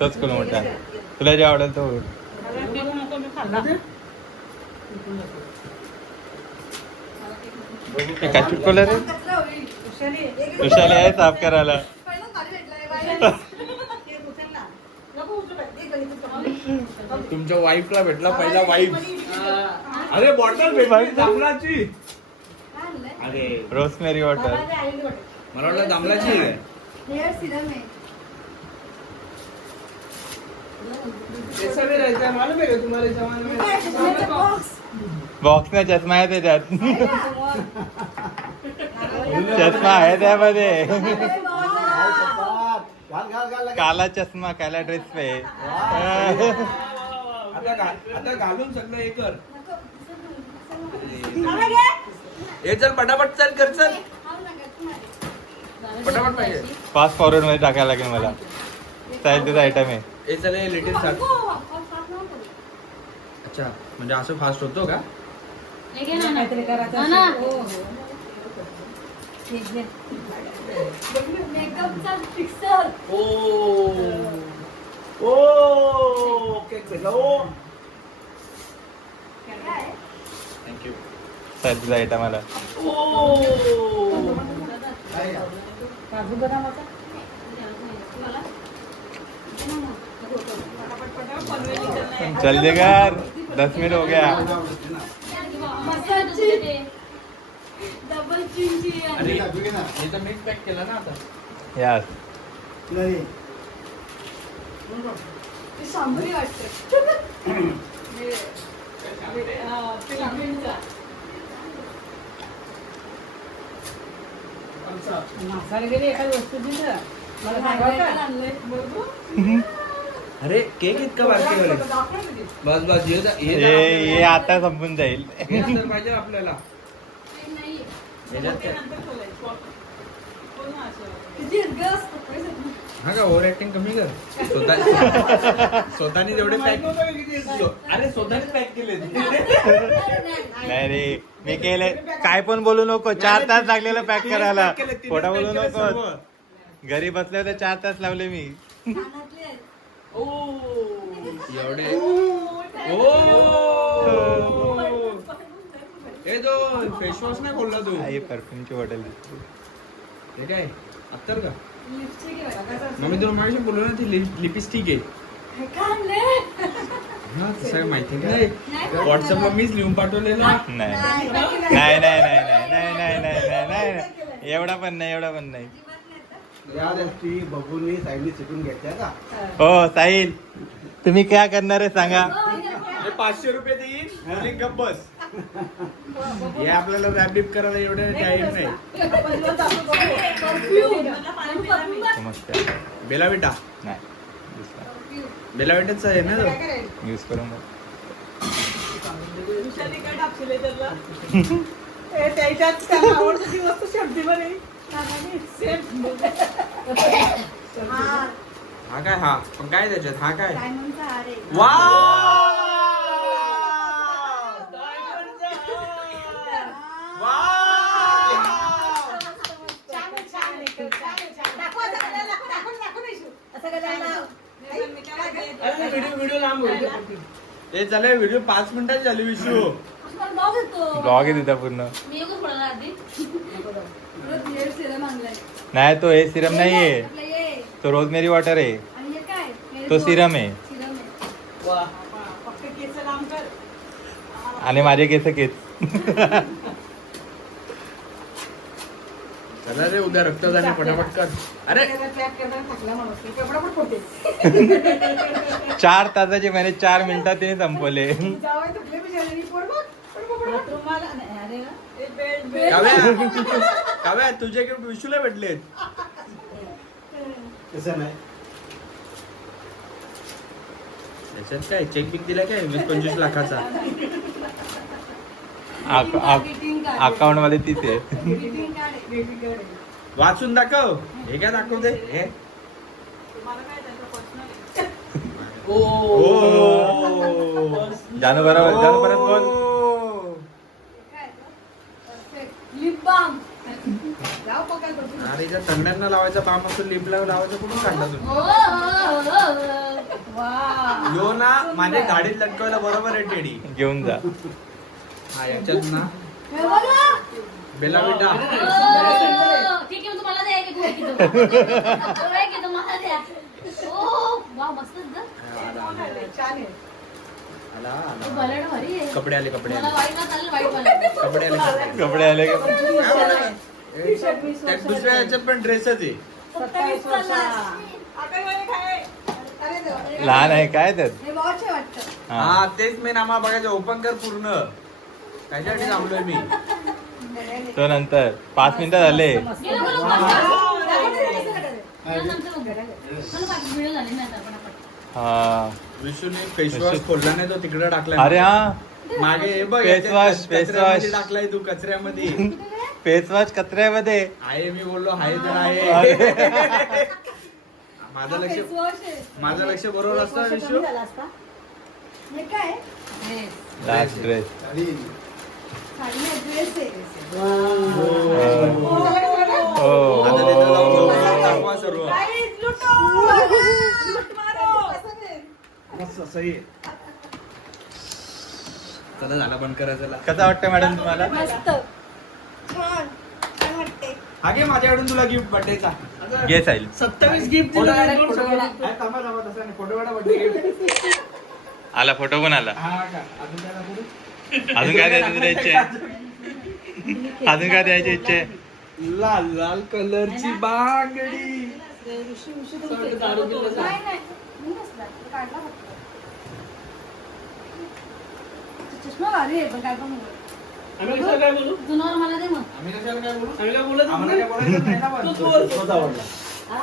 तोच कोण मोठा तुला जे आवडेल तो काय चुकवलं रे विशाली आहे साफ करायला तुमच्या वाईफला भेटला पहिला वाईफ अरे बॉटल भेटली जांभळाची अरे रोजमेरी वॉटर मला वाटलं जांभळाची आहे हेयर सीरम है ऐसा भी रहता है मालूम है क्या तुम्हारे जमाने में बॉक्स ने चष्मा आहे त्याच्यात चष्मा आहे त्यामध्ये काला चष्मा काला ड्रेस पे आता घालून सगळं हे कर हे चल पटापट चल कर चल पटापट पाहिजे फास्ट फॉरवर्ड मध्ये टाकायला लागेल मला साहिल तुझा आयटम आहे हे चल हे लिटिल सात अच्छा म्हणजे असं फास्ट होतो का मेकअपचा फिक्सर ओ केक भेटला ओ थँक्यू साहिल तुझा आयटम आला काजू बदामाचा चल देगार 10 मिनट हो गया मसाजची डबल चीनची अरे हे तर मिक्स पॅक केला ना आता यार शांभरी वाटते मसाले गेले एखादी वस्तू दिलं मला सांगा का अरे केक इतका बारके वाले बस बस हे आता संपून जाईल पाहिजे आपल्याला याच्यात काय? हा का ओव्हर ऍक्टिंग कमी कर स्वतःने जेवढे पॅक अरे स्वतःने पॅक केले नाही रे मी केले काय पण बोलू नको 4 तास लागलेलं पॅक करायला खोटा बोलू नको घरी बसले होते 4 तास लावले मी एवढे हे जो फेस वॉश नाही खोलला तू आई परफ्यूमची बॉटल हे काय अत्तर का मग मी तुला माहिती बोललो ना ती लिपस्टिक आहे हा तसं काय माहिती नाही व्हॉट्सअपला मीच लिहून पाठवलेलं नाही नाही नाही नाही नाही नाही नाही नाही नाही एवढा पण नाही या गोष्टी बघून साईडने शिकून घ्यायच्या का हो साहिल तुम्ही काय करणार आहे सांगा 500 रुपये देईन आणि गप्प बस हे आपल्याला रॅप बिप करायला एवढं टाइम नाही मस्त बेलाविटा नाही बेलाविटाच आहे ना तो? यूज करून बघ. त्याच्यात त्याला आवडतं ती वस्तू शेवटी बरे हा काय हा पण काय त्याच्यात हा काय डायमंडचा हार आहे वा व्हिडिओ लांब होईल ते चालेल व्हिडिओ 5 मिनिटात झाली विशू ब्लॉग आहे तिथं पूर्ण मी येऊ थोडा आधी हेअर सिरम आणलाय नाही तो हे सिरम नाहीये आपलं ये तो रोजमेरी वॉटर आहे आणि हे काय तो सिरम आहे सिरम आहे फक्त केस लांब कर आणि माझे केस केस चला रे उद्या रक्तदान पटापट कर अरे पॅक करताना थकला माणूस कपडा पण फोडते 4 तासाचे मैंने 4 मिनिटात तिने संपवले जावई थकले बिचारे पोट बघ तुम्हाला नाही अरे हे बेल्ट काव्या काव्या तुझे गिफ्ट विशूला भेटलेत तसं नाही याच्यात काय चेक बिक दिला काय 20-25 लाखाचा अकाउंट मध्ये तीच आहे ग्रीटिंग कार्ड आहे वाचून दाखव हे काय दाखवते हे ओ जानू बरोबर बोल लिप बाम जाऊ पकाल अरे ज्या तंगड्यांना लावायचा बाम असून लिपला लावायचा कुठून काढला तू हो वा यो ना माझ्या गाडीत लटकवायला बरोबर आहे टेडी. घेऊन जा. हा याच्यात ना हे बघा. बेला बेटा ठीक आहे, तुम्हाला द्या की तुम्ही की तुम्हाला द्या. ओ वा मस्तच ग. छान आहे. आला तो बलेड भारी आहे. कपडे आले कपडे मला आले वाईट ना चालेल, वाईट वाला. कपडे आले कपडे आले का? त्यात दुसऱ्या याच्यात पण ड्रेसच आहे. 27 वर्षाचा. लहान आहे काय त्यात? हे वॉच आहे वाटतं. हा तेच मेन आम्हाला बघायचं. ओपन कर पूर्ण. त्याच्यासाठी थांबलोय मी. तो नंतर 5 मिनिटं झाले. गेलं बरं, मला नंतर बघ. मला बाकी व्हिडिओ झाले नाही आता पटापट. हा. विशूने फेस वॉश खोलला नाही, तो तिकडे टाकलाय. अरे हा, मागे हे बघ Face याच्यात wash, face कचऱ्यामध्ये wash. टाकलाय तू कचऱ्यामध्ये. फेस वॉश कचऱ्यामध्ये. आहे मी बोललो आहे तर आहे. माझं लक्ष फेस वॉश आहे. माझं लक्ष बरोबर असतं विशू. हे काय? हे लास्ट ड्रेस. साडी नाही, ड्रेस आहे. आता तिथं जाऊन झोपून दाखवा सर्व. मस्त सही आहे. चला झाला बंद करा चला. कसं वाटतं मॅडम तुम्हाला? मस्त छान छान वाटते. हा घे माझ्याकडून तुला गिफ्ट बर्थडेचा. घे साईल. 27 गिफ्ट फोटो दिले. काढा, फोटो काढा. अरे थांबा थांबा तसं नाही. फोटो काढा बर्थडे गिफ्ट. आला फोटो पण आला. हा का अजून काय दाखवू? अजून काय द्यायचं तुला इच्छा आहे? अजून काय द्यायची इच्छा आहे? लाल लाल कलरची बांगडी. दारू पिलं जा. नाही नाही मी नसला, तो काढला फक्त. चष्मा भारी आहे पण काय पण बोलू. आम्ही कशाला काय बोलू? जुनावर मला दे मग. आम्ही कशाला काय बोलू? आम्ही काय बोलत आम्हाला काय बोलायचं नाही ना पण. तूच बोल. तोच आवडला. हा?